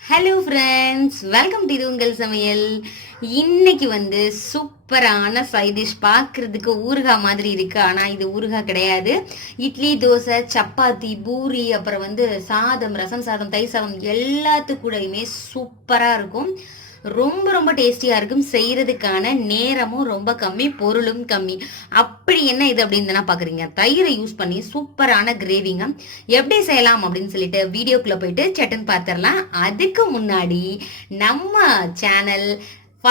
Hello friends, welcome to இது உங்கள் சமையல். இன்னைக்கு வந்து சூப்பரான சைட் டிஷ். பார்க்கறதுக்கு ஊறுகாய் மாதிரி இருக்கு, ஆனா இது ஊறுகாய் கிடையாது. இட்லி, தோசை, சப்பாத்தி, பூரி, அப்புறம் வந்து சாதம், ரசம் சாதம், தயிர் சாதம் எல்லாத்து கூடயுமே சூப்பரா இருக்கும். ரொம்ப ரொம்ப டேஸ்டியா இருக்கும். செய்யறதுக்கான நேரமும் ரொம்ப கம்மி, பொருளும் கம்மி. அப்படி என்ன இது அப்படின்னு பாக்குறீங்க? தயிரை யூஸ் பண்ணி சூப்பரான கிரேவிங்க எப்படி செய்யலாம் அப்படின்னு சொல்லிட்டு வீடியோக்குள்ள போயிட்டு சட்டன் பார்த்துடலாம். அதுக்கு முன்னாடி நம்ம சேனல்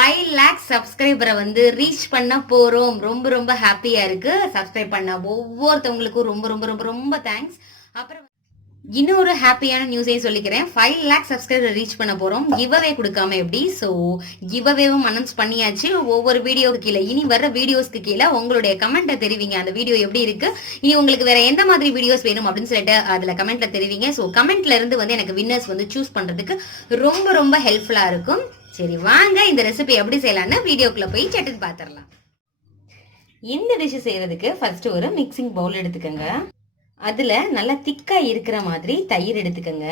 5 லேக் சப்ஸ்கிரைபரை வந்து ரீச் பண்ண போறோம். ரொம்ப ரொம்ப ஹாப்பியா இருக்கு. சப்ஸ்கிரைப் பண்ண ஒவ்வொருத்தவங்களுக்கும் ரொம்ப ரொம்ப ரொம்ப ரொம்ப தேங்க்ஸ். அப்புறம் இன்னொரு ஹாப்பியான நியூஸையும் சொல்லிக்கிறேன். 5 லேக் சப்ஸ்கிரைபர் ரீச் பண்ண போறோம். கிவ்அவே கொடுக்காம எப்படி? ஸோ கிவ்அவேவும் அனௌன்ஸ் பண்ணியாச்சு. ஒவ்வொரு வீடியோவுக்கு கீழே, இனி வர வீடியோஸ்க்கு கீழே உங்களுடைய கமெண்ட்டை தெரிவிங்க. அந்த வீடியோ எப்படி இருக்கு, இனி உங்களுக்கு வேற எந்த மாதிரி வீடியோஸ் வேணும் அப்படின்னு சொல்லிட்டு அதுல கமெண்ட்ல தெரிவிங்க. ஸோ கமெண்ட்ல இருந்து வந்து எனக்கு வின்னர்ஸ் வந்து சூஸ் பண்றதுக்கு ரொம்ப ரொம்ப ஹெல்ப்ஃபுல்லா இருக்கும். சரி, வாங்க இந்த ரெசிபி எப்படி செய்யலாம்னு வீடியோக்குள்ள போய் சட்டுன்னு பாத்திரலாம். இந்த டிஷ் செய்யறதுக்கு ஃபர்ஸ்ட் ஒரு மிக்சிங் பவுல் எடுத்துக்கோங்க. அதுல நல்லா திக்கா இருக்கிற மாதிரி தயிர் எடுத்துக்கோங்க.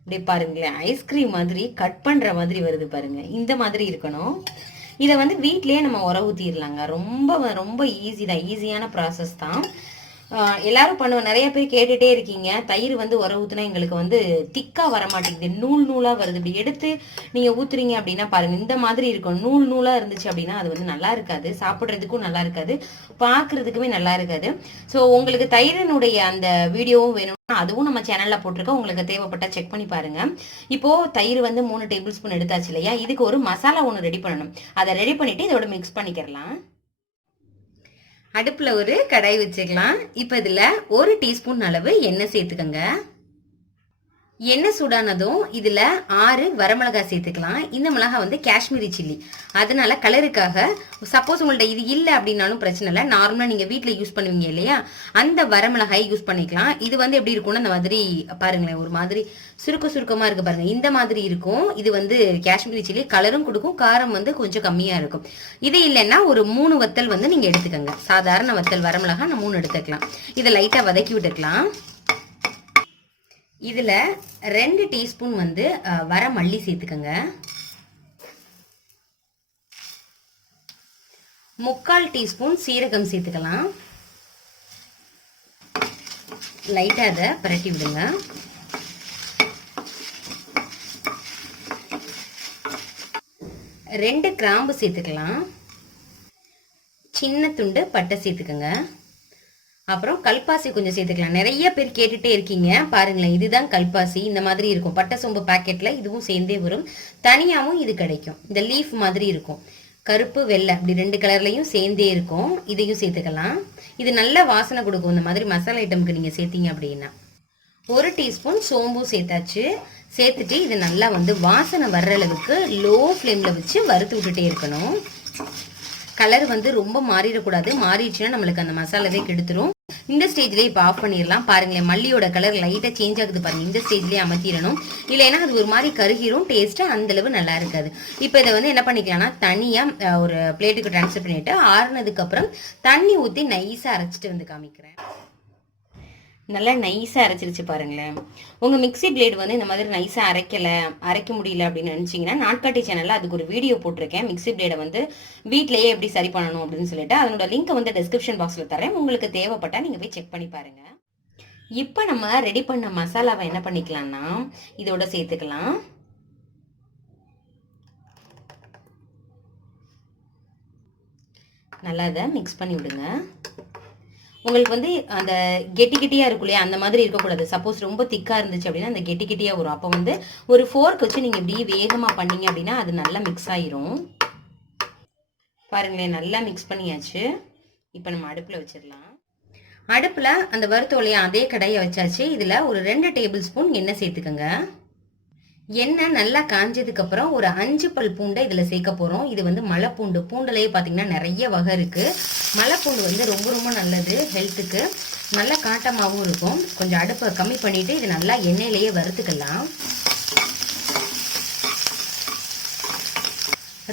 இப்படி பாருங்களேன், ஐஸ்கிரீம் மாதிரி கட் பண்ற மாதிரி வருது பாருங்க. இந்த மாதிரி இருக்கணும். இதை வந்து வீட்லயே நம்ம உர ஊத்திடலாங்க. ரொம்ப ரொம்ப ஈஸி தான், ஈஸியான ப்ராசஸ் தான். எல்லாரும் பண்ணுவோம். நிறைய பேர் கேட்டுட்டே இருக்கீங்க, தயிர் வந்து உர ஊத்துனா எங்களுக்கு வந்து திக்கா வர மாட்டேங்குது, நூல் நூலா வருது. இப்படி எடுத்து நீங்க ஊத்துறீங்க அப்படின்னா பாருங்க, இந்த மாதிரி இருக்கும். நூல் நூலா இருந்துச்சு அப்படின்னா அது வந்து நல்லா இருக்காது, சாப்பிட்றதுக்கும் நல்லா இருக்காது, பாக்குறதுக்குமே நல்லா இருக்காது. ஸோ உங்களுக்கு தயிரினுடைய அந்த வீடியோவும் வேணும்னா அதுவும் நம்ம சேனல்ல போட்டிருக்கோம். உங்களுக்கு தேவைப்பட்டா செக் பண்ணி பாருங்க. இப்போ தயிர் வந்து 3 டேபிள் ஸ்பூன் எடுத்தாச்சு இல்லையா? இதுக்கு ஒரு மசாலா ஒன்று ரெடி பண்ணணும். அதை ரெடி பண்ணிட்டு இதோட மிக்ஸ் பண்ணிக்கிறலாம். அடுப்புல ஒரு கடாய் வச்சுக்கலாம். இப்ப இதுல 1 டீஸ்பூன் அளவு எண்ணெய் சேர்த்துக்கங்க. எண்ணெய் சூடானதும் இதுல 6 வரமிளகாய் சேர்த்துக்கலாம். இந்த மிளகாய் வந்து காஷ்மீரி சில்லி, அதனால கலருக்காக. சப்போஸ் உங்கள்ட்ட இது இல்லை அப்படின்னாலும் பிரச்சனை இல்லை, நார்மலா நீங்க வீட்டுல யூஸ் பண்ணுவீங்க இல்லையா, அந்த வரமிளகாய் யூஸ் பண்ணிக்கலாம். இது வந்து எப்படி இருக்கும்னு அந்த மாதிரி பாருங்களேன், ஒரு மாதிரி சுருக்கமா இருக்கு பாருங்க, இந்த மாதிரி இருக்கும். இது வந்து காஷ்மீரி சில்லி, கலரும் கொடுக்கும், காரம் வந்து கொஞ்சம் கம்மியா இருக்கும். இது இல்லைன்னா ஒரு 3 வத்தல் வந்து நீங்க எடுத்துக்கோங்க. சாதாரண வத்தல் வரமிளகாய் நான் 3 எடுத்துக்கலாம். இதை லைட்டா வதக்கி விட்டுக்கலாம். இதுல 2 டீஸ்பூன் வந்து வர மல்லி சேர்த்துக்கங்க. 3/4 டீஸ்பூன் சீரகம் சேர்த்துக்கலாம். லைட்டா அதை பரட்டி விடுங்க. ரெண்டு கிராம்பு சேர்த்துக்கலாம். சின்ன துண்டு பட்டை சேர்த்துக்கங்க. அப்புறம் கல்பாசி கொஞ்சம் சேர்த்துக்கலாம். நிறைய பேர் கேட்டுட்டே இருக்கீங்க பாருங்களேன், இதுதான் கல்பாசி. இந்த மாதிரி இருக்கும் பட்டை சோம்பு பாக்கெட்ல, இதுவும் சேர்ந்தே வரும். தனியாவும் இது கிடைக்கும். இந்த லீஃப் மாதிரி இருக்கும், கருப்பு வெள்ளை அப்படி 2 கலர்லயும் சேர்ந்தே இருக்கும். இதையும் சேர்த்துக்கலாம். இது நல்ல வாசனை கொடுக்கும். இந்த மாதிரி மசாலா ஐட்டம்க்கு நீங்க சேர்த்தீங்க அப்படின்னா. 1 டீஸ்பூன் சோம்பும் சேர்த்தாச்சு. சேர்த்துட்டு இது நல்லா வந்து வாசனை வர்ற அளவுக்கு லோ ஃப்ளேம்ல வச்சு வறுத்து விட்டுட்டே இருக்கணும். கலர் வந்து ரொம்ப மாறிடக்கூடாது, மாறிடுச்சுன்னா நம்மளுக்கு அந்த மசாலாவே கெடுத்துரும். இந்த ஸ்டேஜ்லயே இப்போ ஆஃப் பண்ணிடலாம். பாருங்களேன், மல்லியோட கலர் லைட்டா சேஞ்ச் ஆகுது பாருங்க. இந்த ஸ்டேஜ்லயே அமர்த்திடணும், இல்லைன்னா அது ஒரு மாதிரி கருகிரும், டேஸ்ட் அந்த அளவு நல்லா இருக்காது. இப்போ இதை வந்து என்ன பண்ணிக்கலாம்னா தனியா ஒரு பிளேட்டுக்கு ட்ரான்ஸ்ஃபர் பண்ணிட்டு ஆறுனதுக்கு அப்புறம் தண்ணி ஊற்றி நைஸா அரைச்சிட்டு வந்து காமிக்கிறேன். நல்லா நைஸாக அரைச்சிருச்சு பாருங்களேன். உங்கள் மிக்சி பிளேடு வந்து இந்த மாதிரி நைஸாக அரைக்க முடியல அப்படின்னு நினச்சிங்கன்னா நாட்காட்டி சேனலில் அதுக்கு ஒரு வீடியோ போட்டிருக்கேன். மிக்சி பிளேடை வந்து வீட்டிலேயே எப்படி சரி பண்ணணும் அப்படின்னு சொல்லிட்டு அதனோட லிங்க் வந்து டிஸ்கிரிப்ஷன் பாக்ஸில் தரேன். உங்களுக்கு தேவைப்பட்டால் நீங்கள் போய் செக் பண்ணி பாருங்க. இப்போ நம்ம ரெடி பண்ண மசாலாவை என்ன பண்ணிக்கலாம்னா இதோட சேர்த்துக்கலாம். நல்லா இதை மிக்ஸ் பண்ணி விடுங்க. உங்களுக்கு வந்து அந்த கெட்டியா இருக்கும் இல்லையா, அந்த மாதிரி இருக்கக்கூடாது. சப்போஸ் ரொம்ப திக்கா இருந்துச்சு அப்படின்னா அந்த கெட்டியா வரும். அப்போ வந்து ஒரு ஃபோர்க் வச்சு நீங்க இப்படி வேகமா பண்ணீங்க அப்படின்னா அது நல்லா மிக்ஸ் ஆயிரும். பாருங்களேன், நல்லா மிக்ஸ் பண்ணியாச்சு. இப்போ நம்ம அடுப்புல வச்சிடலாம். அடுப்புல அந்த வறுத்தோலையா அதே கடாயை வச்சாச்சு. இதுல ஒரு 2 டேபிள் ஸ்பூன் எண்ணெய் சேர்த்துக்கோங்க. எண்ணெய் நல்லா காஞ்சதுக்கு அப்புறம் ஒரு 5 பல் பூண்டை இதுல சேர்க்க போறோம். இது வந்து மலைப்பூண்டு. பூண்டுலயே பாத்தீங்கன்னா நிறைய வகை இருக்கு. மலைப்பூண்டு வந்து ரொம்ப ரொம்ப நல்லது ஹெல்த்துக்கு, நல்ல காட்டமாகவும் இருக்கும். கொஞ்சம் அடுப்பை கம்மி பண்ணிட்டு இது நல்லா எண்ணெயிலேயே வறுத்துக்கலாம்.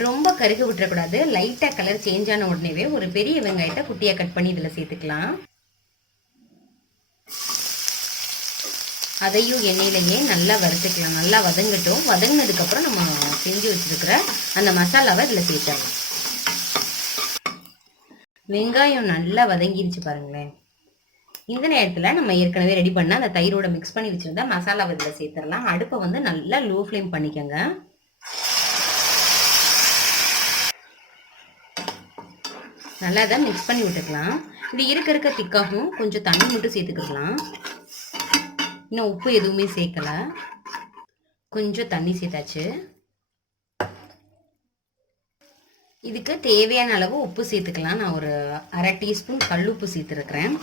ரொம்ப கருக விட்டுறக்கூடாது. லைட்டா கலர் சேஞ்ச் ஆன உடனேவே ஒரு பெரிய வெங்காயத்தை குட்டியா கட் பண்ணி இதுல சேர்த்துக்கலாம். அதையும் எண்ணெயிலேயே நல்லா வறுத்துக்கலாம். நல்லா வதங்கட்டும். வதங்கினதுக்கப்புறம் நம்ம செஞ்சு வச்சுருக்கிற அந்த மசாலாவை இதில் சேர்த்துடலாம். வெங்காயம் நல்லா வதங்கிருச்சு பாருங்களேன். இந்த நேரத்தில் நம்ம ஏற்கனவே ரெடி பண்ண அந்த தயிரோட மிக்ஸ் பண்ணி வச்சுருந்தா மசாலாவை இதில் சேர்த்துடலாம். அடுப்பை வந்து நல்லா லோ ஃப்ளேம் பண்ணிக்கோங்க. நல்லா தான் மிக்ஸ் பண்ணி விட்டுக்கலாம். இது இருக்க திக்காகும். கொஞ்சம் தண்ணி மட்டும் சேர்த்துக்கலாம். இன்னும் உப்பு எதுவுமே சேர்க்கல. கொஞ்சம் தண்ணி சேர்த்தாச்சு. இதுக்கு தேவையான அளவு உப்பு சேர்த்துக்கலாம். நான் ஒரு 1/2 டீஸ்பூன் கல்லுப்பு சேர்த்துருக்கிறேன்.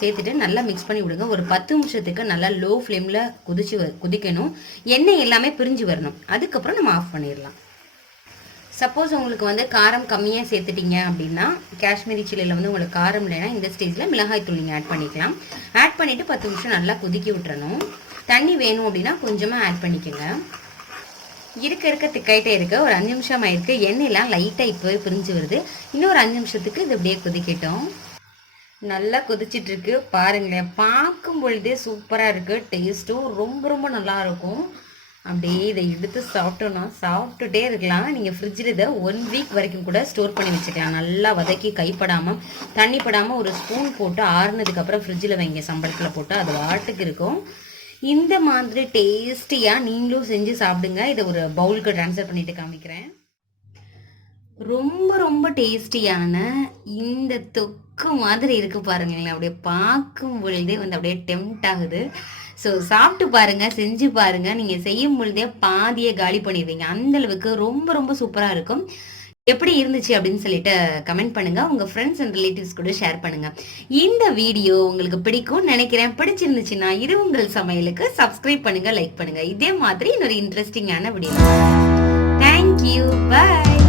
சேர்த்துட்டு நல்லா மிக்ஸ் பண்ணி விடுங்க. ஒரு 10 நிமிஷத்துக்கு நல்லா லோ ஃப்ளேமில் குதிக்கணும். எண்ணெய் எல்லாமே பிரிஞ்சு வரணும். அதுக்கப்புறம் நம்ம ஆஃப் பண்ணிடலாம். சப்போஸ் உங்களுக்கு வந்து காரம் கம்மியாக சேர்த்துட்டீங்க அப்படின்னா, காஷ்மீரி சில்லியில் வந்து உங்களுக்கு காரம் இல்லைன்னா இந்த ஸ்டேஜில் மிளகாய் தூள் நீங்கள் ஆட் பண்ணிக்கலாம். ஆட் பண்ணிவிட்டு 10 நிமிஷம் நல்லா கொதிக்கி விட்டுறணும். தண்ணி வேணும் அப்படின்னா கொஞ்சமாக ஆட் பண்ணிக்கோங்க. இருக்க திக்காயிட்டே இருக்க ஒரு 5 நிமிஷம் ஆயிருக்கு. எண்ணெயெல்லாம் லைட்டாக இப்போவே பிரிஞ்சு வருது. இன்னும் ஒரு 5 நிமிஷத்துக்கு இது அப்படியே கொதிக்கட்டும். நல்லா கொதிச்சிட்ருக்கு பாருங்களேன். பார்க்கும் பொழுதே சூப்பராக இருக்குது. டேஸ்ட்டும் ரொம்ப ரொம்ப நல்லாயிருக்கும். அப்படியே இதை எடுத்து சாப்பிட்டோன்னா சாப்பிட்டுட்டே இருக்கலாம். நீங்கள் ஃப்ரிட்ஜில் இதை 1 வீக் வரைக்கும் கூட ஸ்டோர் பண்ணி வச்சுக்கலாம். நல்லா வதக்கி கைப்படாமல் தண்ணி படாமல் ஒரு ஸ்பூன் போட்டு ஆறுனதுக்கப்புறம் ஃப்ரிட்ஜில் வைங்க. சம்பளத்தில் போட்டு அது வாட்டுக்கு இருக்கும். இந்த மாதிரி டேஸ்டியாக நீங்களும் செஞ்சு சாப்பிடுங்க. இதை ஒரு பவுலுக்கு ட்ரான்ஸ்ஃபர் பண்ணிட்டு காமிக்கிறேன். ரொம்ப ரொம்ப டேஸ்டியான இந்த தொக்கு மாதிரி இருக்கு பாருங்களேன். அப்படியே பார்க்கும் பொழுதே வந்து அப்படியே டெம்ட் ஆகுது. ஸோ சாப்பிட்டு பாருங்க, செஞ்சு பாருங்க. நீங்க செய்யும் பொழுதே பாதியை காலி பண்ணிடுவீங்க. அந்த அளவுக்கு ரொம்ப ரொம்ப சூப்பரா இருக்கும். எப்படி இருந்துச்சு அப்படின்னு சொல்லிட்டு கமெண்ட் பண்ணுங்க. உங்க ஃப்ரெண்ட்ஸ் அண்ட் ரிலேட்டிவ்ஸ் கூட ஷேர் பண்ணுங்க. இந்த வீடியோ உங்களுக்கு பிடிக்கும்னு நினைக்கிறேன். பிடிச்சிருந்துச்சுன்னா இது உங்கள் சமையலுக்கு சப்ஸ்கிரைப் பண்ணுங்க, லைக் பண்ணுங்க. இதே மாதிரி இன்னொரு இன்ட்ரெஸ்டிங்கான வீடியோ. தேங்க்யூ, பாய்.